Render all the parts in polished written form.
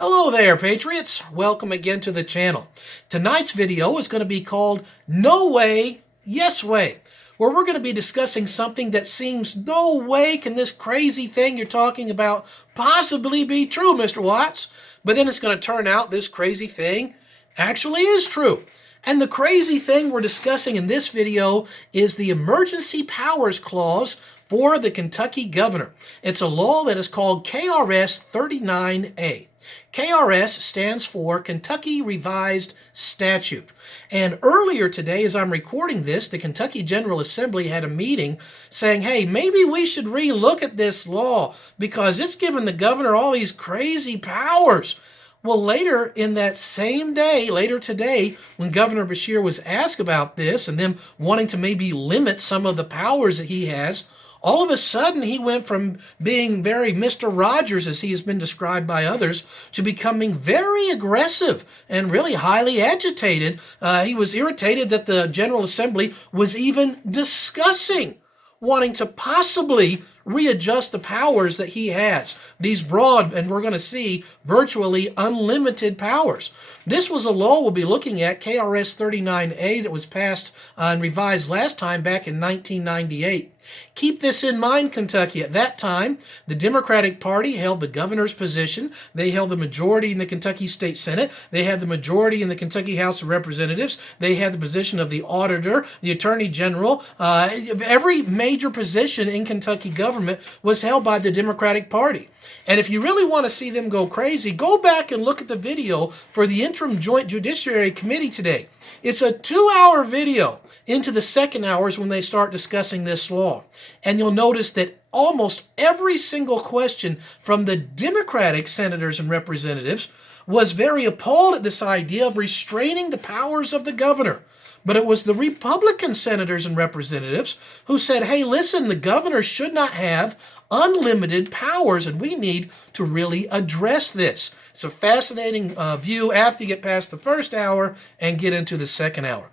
Hello there, Patriots. Welcome again to the channel. Tonight's video is going to be called No Way, Yes Way, where we're going to be discussing something that seems no way can this crazy thing you're talking about possibly be true, Mr. Watts. But then it's going to turn out this crazy thing actually is true. And the crazy thing we're discussing in this video is the Emergency Powers Clause for the Kentucky governor. It's a law that is called KRS 39A. KRS stands for Kentucky Revised Statute. And earlier today, as I'm recording this, the Kentucky General Assembly had a meeting saying, hey, maybe we should relook at this law because it's giving the governor all these crazy powers. Well, later in that same day, later today, when Governor Beshear was asked about this and them wanting to maybe limit some of the powers that he has, all of a sudden he went from being very Mr. Rogers, as he has been described by others, to becoming very aggressive and really highly agitated. He was irritated that the General Assembly was even discussing wanting to possibly readjust the powers that he has. These broad, and we're going to see, virtually unlimited powers. This was a law we'll be looking at, KRS 39A, that was passed and revised last time back in 1998. Keep this in mind, Kentucky. At that time, the Democratic Party held the governor's position. They held the majority in the Kentucky State Senate. They had the majority in the Kentucky House of Representatives. They had the position of the auditor, the attorney general. Every major position in Kentucky government was held by the Democratic Party. And if you really want to see them go crazy, go back and look at the video for the Interim Joint Judiciary Committee today. It's a 2-hour video into the second hours when they start discussing this law. And you'll notice that almost every single question from the Democratic senators and representatives was very appalled at this idea of restraining the powers of the governor. But it was the Republican senators and representatives who said, hey, listen, the governor should not have unlimited powers, and we need to really address this. It's a fascinating view after you get past the first hour and get into the second hour.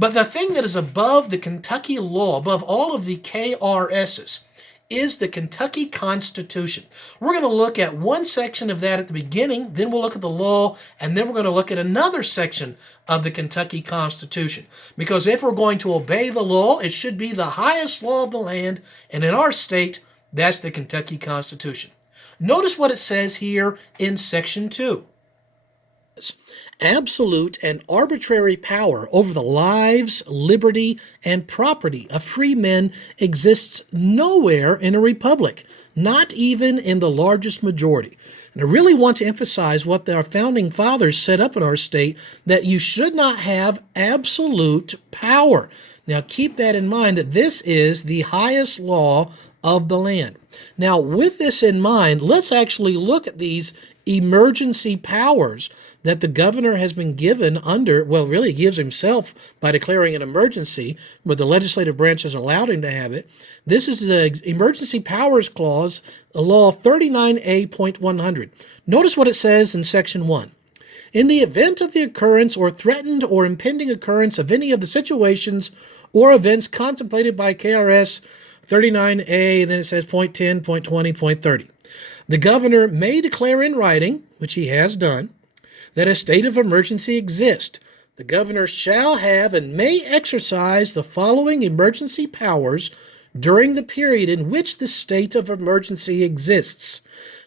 But the thing that is above the Kentucky law, above all of the KRSs, is the Kentucky Constitution. We're going to look at one section of that at the beginning, then we'll look at the law, and then we're going to look at another section of the Kentucky Constitution. Because if we're going to obey the law, it should be the highest law of the land, and in our state, that's the Kentucky Constitution. Notice what it says here in Section 2. Absolute and arbitrary power over the lives, liberty, and property of free men exists nowhere in a republic, not even in the largest majority. And I really want to emphasize what our founding fathers set up in our state, that you should not have absolute power. Now keep that in mind, that this is the highest law of the land. Now with this in mind, let's actually look at these emergency powers that the governor has been given under, well, really he gives himself by declaring an emergency, but the legislative branch has allowed him to have it. This is the Emergency Powers Clause, Law 39A.100. Notice what it says in Section 1. In the event of the occurrence or threatened or impending occurrence of any of the situations or events contemplated by KRS 39A, then it says point 10, point 20, point 30. The governor may declare in writing, which he has done, that a state of emergency exists. The governor shall have and may exercise the following emergency powers during the period in which the state of emergency exists.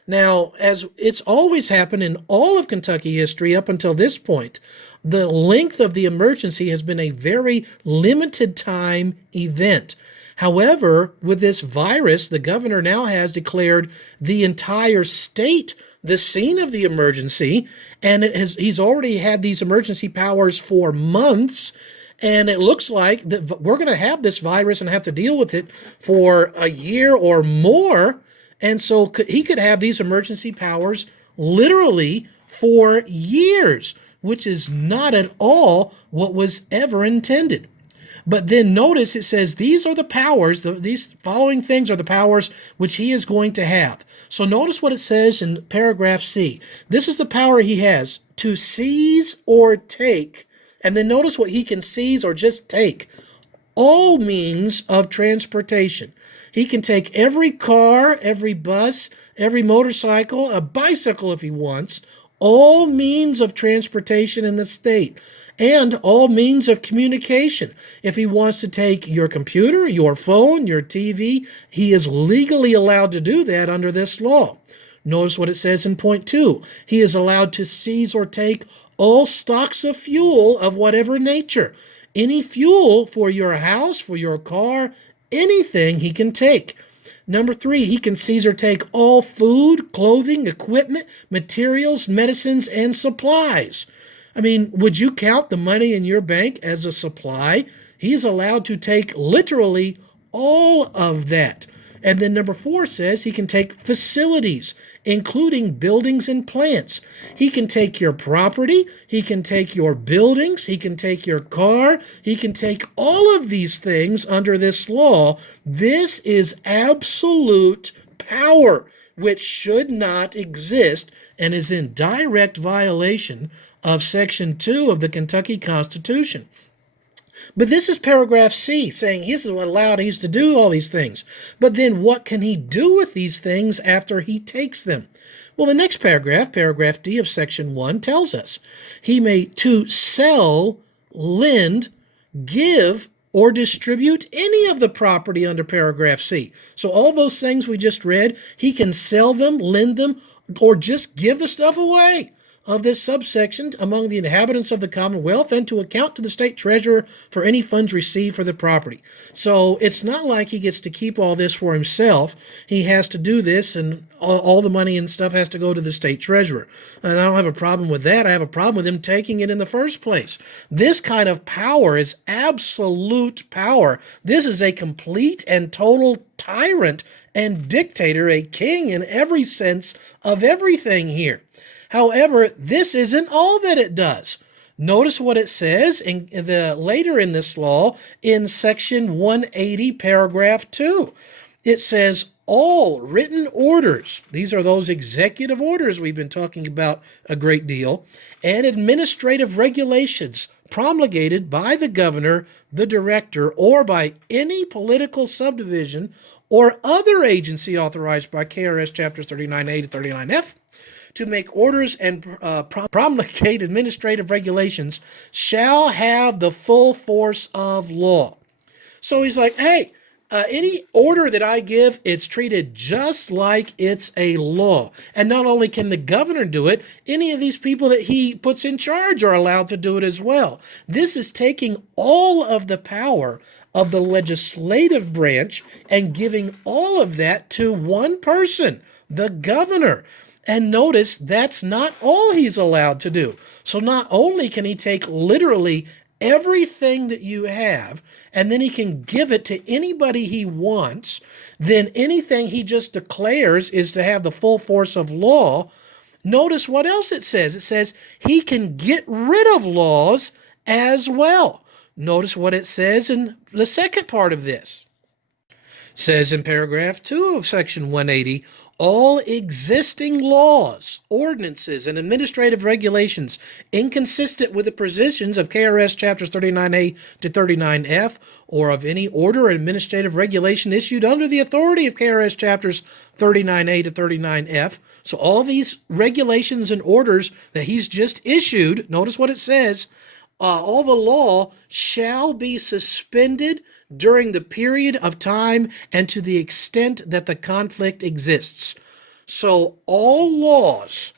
Now, as it's always happened in all of Kentucky history up until this point, the length of the emergency has been a very limited time event. However, with this virus, the governor now has declared the entire state the scene of the emergency, and he's already had these emergency powers for months, and it looks like that we're going to have this virus and have to deal with it for a year or more, and so he could have these emergency powers literally for years, which is not at all what was ever intended. But then notice it says these are the powers, these following things are the powers which he is going to have. So notice what it says in paragraph C. This is the power he has to seize or take. And then notice what he can seize or just take. All means of transportation. He can take every car, every bus, every motorcycle, a bicycle if he wants, all means of transportation in the state and all means of communication. If he wants to take your computer, your phone, your TV, he is legally allowed to do that under this law. Notice what it says in point 2. He is allowed to seize or take all stocks of fuel of whatever nature. Any fuel for your house, for your car, anything he can take. Number 3, he can seize or take all food, clothing, equipment, materials, medicines, and supplies. I mean, would you count the money in your bank as a supply? He's allowed to take literally all of that. And then number 4 says he can take facilities, including buildings and plants. He can take your property, he can take your buildings, he can take your car, he can take all of these things under this law. This is absolute power, which should not exist and is in direct violation of Section 2 of the Kentucky Constitution. But this is paragraph C, saying he's allowed to do all these things. But then what can he do with these things after he takes them? Well, the next paragraph, paragraph D of section 1, tells us he may to sell, lend, give, or distribute any of the property under paragraph C. So all those things we just read, he can sell them, lend them, or just give the stuff away of this subsection among the inhabitants of the Commonwealth, and to account to the state treasurer for any funds received for the property. So it's not like he gets to keep all this for himself. He has to do this, and all the money and stuff has to go to the state treasurer. And I don't have a problem with that. I have a problem with him taking it in the first place. This kind of power is absolute power. This is a complete and total tyrant and dictator, a king in every sense of everything here. However, this isn't all that it does. Notice what it says later in this law in section 180, paragraph 2. It says, all written orders, these are those executive orders we've been talking about a great deal, and administrative regulations promulgated by the governor, the director, or by any political subdivision or other agency authorized by KRS Chapters 39A to 39F, to make orders and promulgate administrative regulations shall have the full force of law. So he's like, hey, any order that I give, it's treated just like it's a law. And not only can the governor do it, any of these people that he puts in charge are allowed to do it as well. This is taking all of the power of the legislative branch and giving all of that to one person, the governor. And notice that's not all he's allowed to do. So not only can he take literally everything that you have, and then he can give it to anybody he wants, then anything he just declares is to have the full force of law. Notice what else it says. It says he can get rid of laws as well. Notice what it says in the second part of this. It says in paragraph 2 of section 180, all existing laws, ordinances, and administrative regulations inconsistent with the provisions of KRS Chapters 39A to 39F or of any order or administrative regulation issued under the authority of KRS Chapters 39A to 39F. So all these regulations and orders that he's just issued, notice what it says, all the law shall be suspended during the period of time and to the extent that the conflict exists. So all laws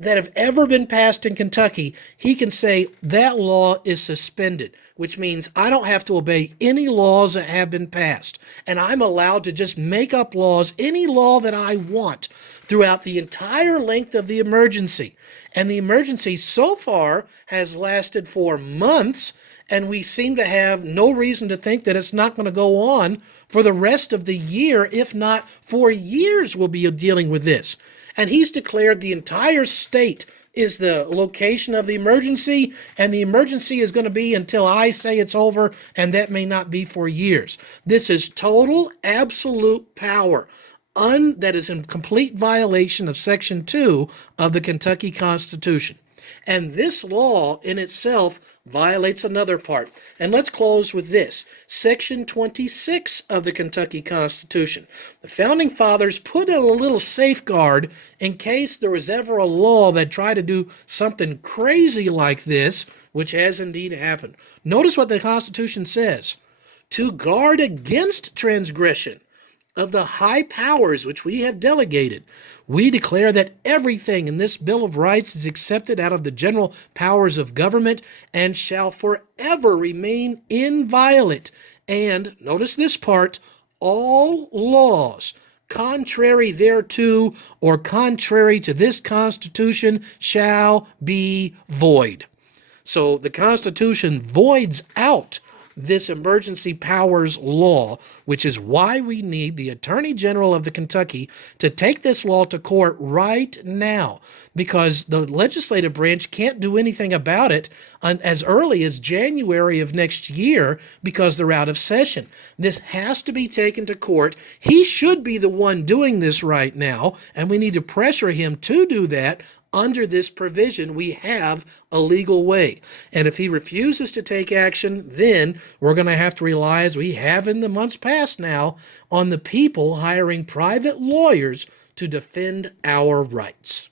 that have ever been passed in Kentucky, he can say that law is suspended, which means I don't have to obey any laws that have been passed. And I'm allowed to just make up laws, any law that I want, throughout the entire length of the emergency. And the emergency so far has lasted for months, and we seem to have no reason to think that it's not going to go on for the rest of the year, if not for years we'll be dealing with this. And he's declared the entire state is the location of the emergency, and the emergency is going to be until I say it's over, and that may not be for years. This is total, absolute power that is in complete violation of Section 2 of the Kentucky Constitution. And this law in itself violates another part. And let's close with this. Section 26 of the Kentucky Constitution. The Founding Fathers put in a little safeguard in case there was ever a law that tried to do something crazy like this, which has indeed happened. Notice what the Constitution says. To guard against transgression of the high powers which we have delegated, we declare that everything in this Bill of Rights is accepted out of the general powers of government and shall forever remain inviolate. And, notice this part, all laws contrary thereto or contrary to this Constitution shall be void. So the Constitution voids out this emergency powers law, which is why we need the Attorney General of the Kentucky to take this law to court right now, because the legislative branch can't do anything about it as early as January of next year because they're out of session. This has to be taken to court. He should be the one doing this right now, and we need to pressure him to do that. Under this provision, we have a legal way. And if he refuses to take action, then we're going to have to rely, as we have in the months past now, on the people hiring private lawyers to defend our rights.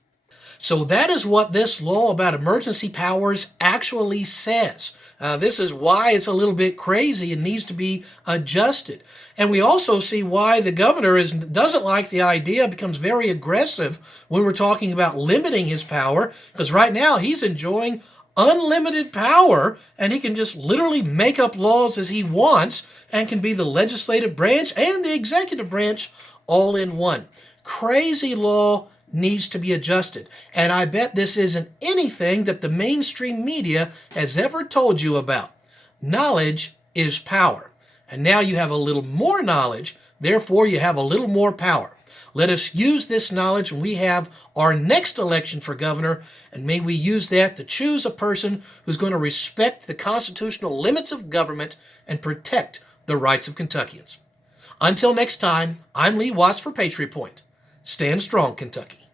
So that is what this law about emergency powers actually says. This is why it's a little bit crazy and needs to be adjusted. And we also see why the governor doesn't like the idea, becomes very aggressive when we're talking about limiting his power, because right now he's enjoying unlimited power and he can just literally make up laws as he wants and can be the legislative branch and the executive branch all in one. Crazy law needs to be adjusted. And I bet this isn't anything that the mainstream media has ever told you about. Knowledge is power. And now you have a little more knowledge, therefore you have a little more power. Let us use this knowledge when we have our next election for governor, and may we use that to choose a person who's going to respect the constitutional limits of government and protect the rights of Kentuckians. Until next time, I'm Lee Watts for Patriot Point. Stand strong, Kentucky.